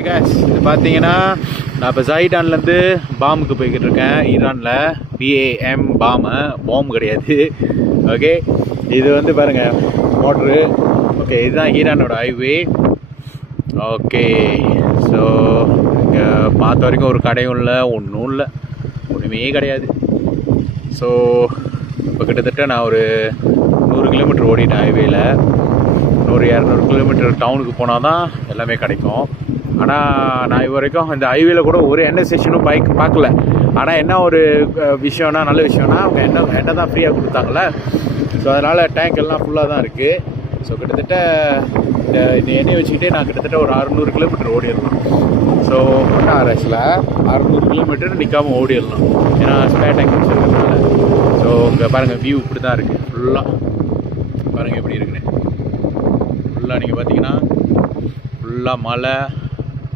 இது பார்த்தீங்கன்னா நான் இப்போ ஜாயிடான்லேருந்து பாமுக்கு போய்கிட்டு இருக்கேன். ஈரானில் BAM பாம்பு கிடையாது. ஓகே, இது வந்து பாருங்கள் மோட்ரு. ஓகே, இதுதான் ஈரானோட ஹைவே. ஓகே, ஸோ இங்கே பார்த்த வரைக்கும் ஒரு கடையும் இல்லை, ஒன்றும் இல்லை, ஒன்றுமே கிடையாது. ஸோ இப்போ கிட்டத்தட்ட நான் ஒரு 100 கிலோமீட்டர் ஓடிட்டேன் ஹைவேயில். 100-200 கிலோமீட்டர் டவுனுக்கு போனால் தான் எல்லாமே கிடைக்கும். ஆனால் நான் இது வரைக்கும் இந்த ஹைவேல கூட ஒரு எண்ணெய் ஸ்டேஷனும் பைக் பார்க்கல. ஆனால் என்ன ஒரு விஷயம்னா, நல்ல விஷயம்னா, அவங்க எண்ணெய் தான் ஃப்ரீயாக கொடுத்தாங்களே. ஸோ அதனால் டேங்க் எல்லாம் ஃபுல்லாக தான் இருக்குது. ஸோ கிட்டத்தட்ட இந்த எண்ணெயை வச்சுக்கிட்டே நான் கிட்டத்தட்ட ஒரு 600 கிலோமீட்டர் ஓடிடலாம். ஸோ ஒன்றா அரசில் 600 கிலோமீட்டர் நிற்காமல் ஓடிடலாம், ஏன்னா ஸ்பேர் டேங்க் வச்சுருக்கிறதுனால. ஸோ இங்கே பாருங்கள், வியூ இப்படி தான் இருக்குது. ஃபுல்லாக பாருங்கள் எப்படி இருக்குன்னு. ஃபுல்லாக நீங்கள் பார்த்தீங்கன்னா ஃபுல்லாக மலை,